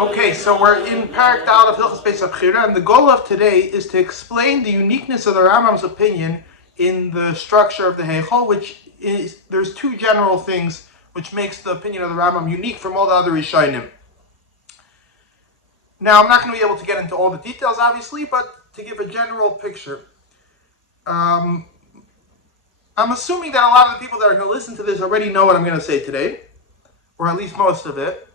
Okay, so we're in Perek of Hilchos Beis Habechirah, and the goal of today is to explain the uniqueness of the Rambam's opinion in the structure of the Heichal, which is, there's two general things which makes the opinion of the Rambam unique from all the other Rishonim. Now, I'm not going to be able to get into all the details, obviously, but to give a general picture, I'm assuming that a lot of the people that are going to listen to this already know what I'm going to say today, or at least most of it,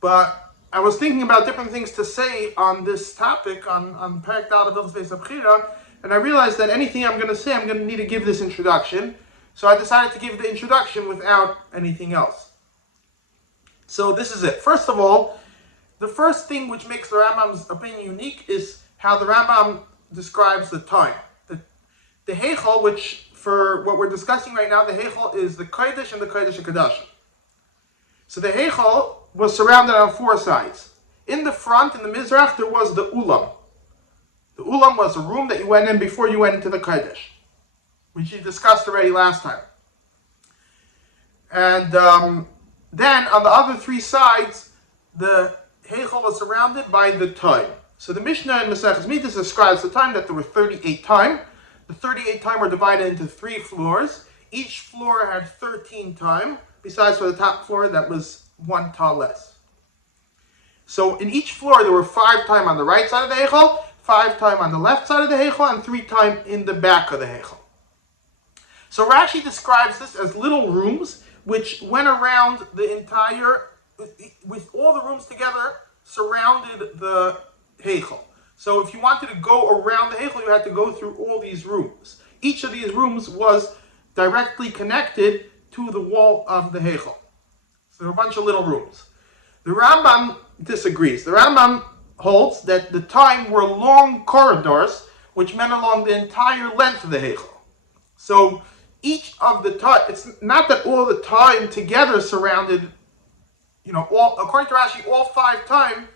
but I was thinking about different things to say on this topic, on Perek of Hilchos Beis Habechirah, and I realized that anything I'm going to say, I'm going to need to give this introduction. So I decided to give the introduction without anything else. So this is it. First of all, the first thing which makes the Rambam's opinion unique is how the Rambam describes the time. The Heichal, which for what we're discussing right now, the Heichal is the Kodesh and the Kodesh HaKadoshim. So the Heichal was surrounded on four sides. In the front, in the Mizrach, there was the Ulam. The Ulam was a room that you went in before you went into the Kodesh, which you discussed already last time. And then on the other three sides, the Heichal was surrounded by the time. So the Mishnah in Maseches Midas describes the time that there were 38 time. The 38 time were divided into 3 floors. Each floor had 13 time, besides for the top floor that was 1 ta less. So in each floor there were 5 time on the right side of the Heichal, 5 time on the left side of the Heichal, and 3 time in the back of the Heichal. So Rashi describes this as little rooms which went around the entire, with all the rooms together, surrounded the Heichal. So if you wanted to go around the Heichal, you had to go through all these rooms. Each of these rooms was directly connected to the wall of the Heichal. So there are a bunch of little rooms. The Rambam disagrees. The Rambam holds that the time were long corridors, which meant along the entire length of the Heichal. So each of the time, it's not that all the time together surrounded, all, according to Rashi, all 5 time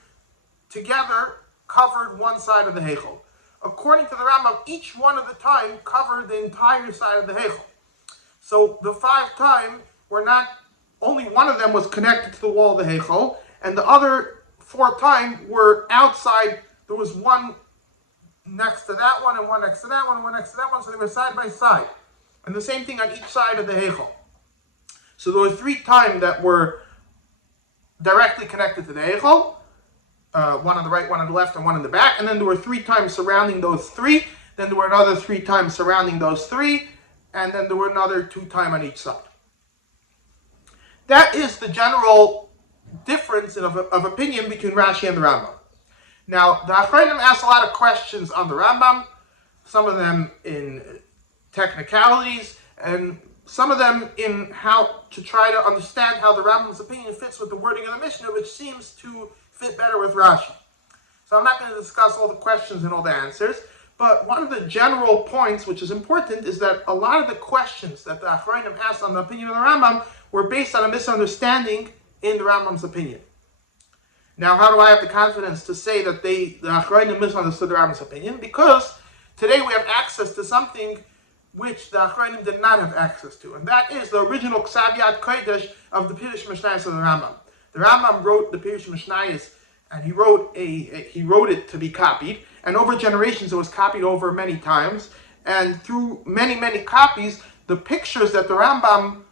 together covered one side of the Heichal. According to the Rambam, each one of the time covered the entire side of the Heichal. So the 5 time were not, only one of them was connected to the wall of the Heichal, and the other 4 time were outside. There was one next to that one, and one next to that one, and one next to that one, so they were side by side. And the same thing on each side of the Heichal. So there were 3 time that were directly connected to the Heichal, one on the right, one on the left, and one in the back, and then there were 3 times surrounding those 3, then there were another 3 times surrounding those 3, and then there were another 2 time on each side. That is the general difference of opinion between Rashi and the Rambam. Now, the Achronim asked a lot of questions on the Rambam, some of them in technicalities, and some of them in how to try to understand how the Rambam's opinion fits with the wording of the Mishnah, which seems to fit better with Rashi. So I'm not going to discuss all the questions and all the answers, but one of the general points which is important is that a lot of the questions that the Achronim asked on the opinion of the Rambam were based on a misunderstanding in the Rambam's opinion. Now, how do I have the confidence to say that the Achronim misunderstood the Rambam's opinion? Because today we have access to something which the Achronim did not have access to, and that is the original Ksaviyat Kodesh of the Pirush Mishnayos of the Rambam. The Rambam wrote the Pirush Mishnayos, and he wrote it to be copied, and over generations it was copied over many times, and through many, many copies, the pictures that the Rambam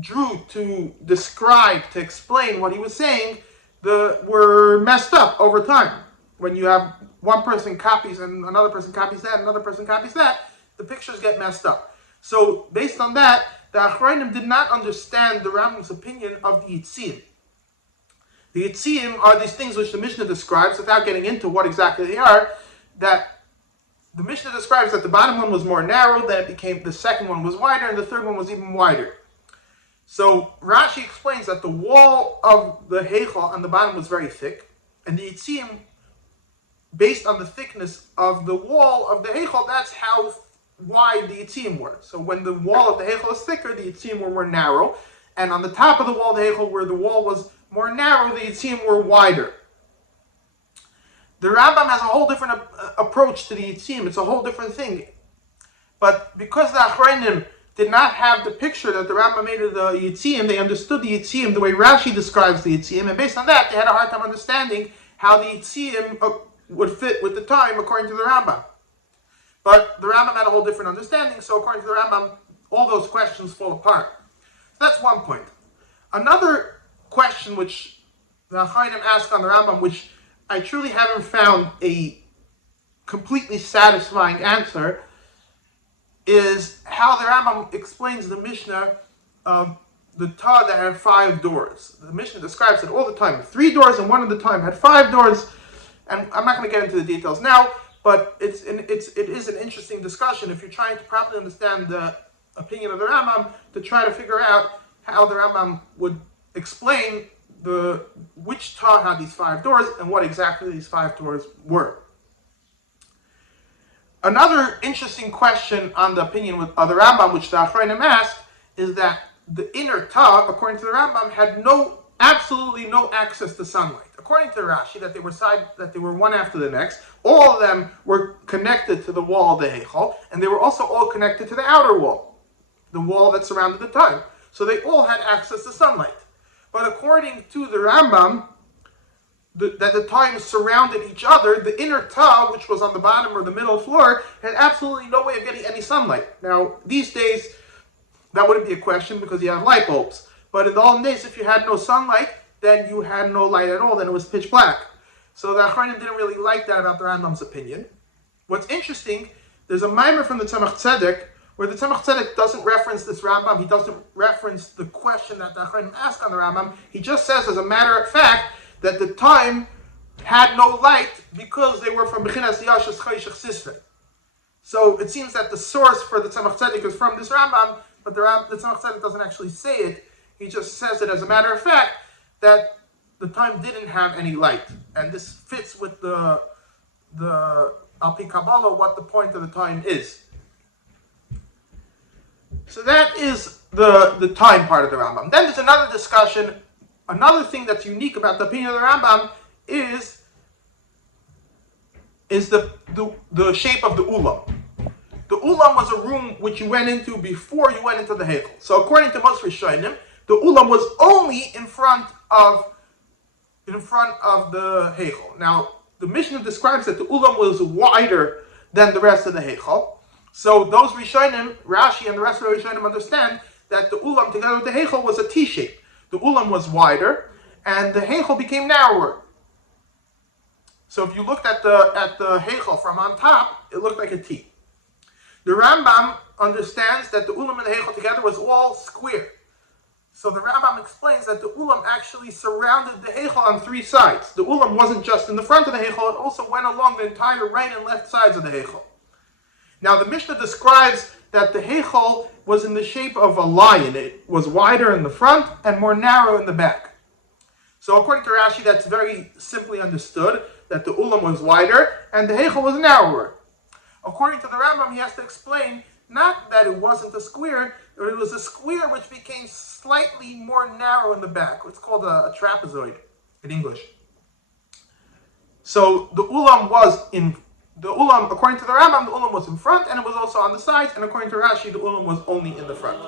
drew to describe, to explain what he was saying, were messed up over time. When you have one person copies and another person copies that, and another person copies that, the pictures get messed up. So based on that, the Achronim did not understand the Rambam's opinion of the Yitzim. The Yitzim are these things which the Mishnah describes, without getting into what exactly they are, that the Mishnah describes that the bottom one was more narrow, then it became, the second one was wider, and the third one was even wider. So Rashi explains that the wall of the Heichal on the bottom was very thick, and the Yitzim, based on the thickness of the wall of the Heichal, that's how wide the Yitzim were. So when the wall of the Heichal is thicker, the Yitzim were more narrow, and on the top of the wall of the Heichal, where the wall was more narrow, the Yitzim were wider. The Rambam has a whole different approach to the Yitzim. It's a whole different thing. But because the Achronim did not have the picture that the Rambam made of the Yitziyim. They understood the Yitziyim the way Rashi describes the Yitziyim, and based on that, they had a hard time understanding how the Yitziyim would fit with the time according to the Rambam. But the Rambam had a whole different understanding, so according to the Rambam, all those questions fall apart. So that's one point. Another question which the Chayim asked on the Rambam, which I truly haven't found a completely satisfying answer, is how the Rambam explains the Mishnah of the Tah that had 5 doors. The Mishnah describes it all the time. 3 doors and one at the time had 5 doors. And I'm not going to get into the details now, but it is an interesting discussion if you're trying to properly understand the opinion of the Rambam, to try to figure out how the Rambam would explain which Tah had these 5 doors and what exactly these 5 doors were. Another interesting question on the opinion of the Rambam, which the Achronim asked, is that the inner Tah, according to the Rambam, had absolutely no access to sunlight. According to Rashi, that they were one after the next, all of them were connected to the wall of the Heichal, and they were also all connected to the outer wall, the wall that surrounded the time. So they all had access to sunlight. But according to the Rambam, that the times surrounded each other, the inner Tah, which was on the bottom or the middle floor, had absolutely no way of getting any sunlight. Now, these days, that wouldn't be a question because you have light bulbs. But in the olden days, if you had no sunlight, then you had no light at all, then it was pitch black. So the Achronim didn't really like that about the Rambam's opinion. What's interesting, there's a mimer from the Tzemach Tzedek, where the Tzemach Tzedek doesn't reference this Rambam, he doesn't reference the question that the Achronim asked on the Rambam, he just says, as a matter of fact, that the time had no light because they were from Bechinas Yashas Chayshach Sisvei. So it seems that the source for the Tzemach Tzedek is from this Rambam, but the Tzemach Tzedek doesn't actually say it. He just says it as a matter of fact that the time didn't have any light. And this fits with the Al-Pi Kabbalah, what the point of the time is. So that is the time part of the Rambam. Then there's another discussion. Another thing that's unique about the opinion of the Rambam is the shape of the Ulam. The Ulam was a room which you went into before you went into the Heichel. So according to most Rishonim, the Ulam was only in front of the Heichel. Now, the Mishnah describes that the Ulam was wider than the rest of the Heichel. So those Rishonim, Rashi and the rest of the Rishonim understand that the Ulam together with the Heichel was a T-shape. The Ulam was wider, and the Heichel became narrower. So if you looked at the Heichel from on top, it looked like a T. The Rambam understands that the Ulam and the Heichel together was all square. So the Rambam explains that the Ulam actually surrounded the Heichel on 3 sides. The Ulam wasn't just in the front of the Heichel, it also went along the entire right and left sides of the Heichel. Now the Mishnah describes that the Heichel was in the shape of a lion. It was wider in the front and more narrow in the back. So according to Rashi, that's very simply understood, that the Ulam was wider and the Heichel was narrower. According to the Rambam, he has to explain not that it wasn't a square, but it was a square which became slightly more narrow in the back. It's called a trapezoid in English. So the Ulam according to the Rambam, the Ulam was in front and it was also on the sides, and according to Rashi, the Ulam was only in the front.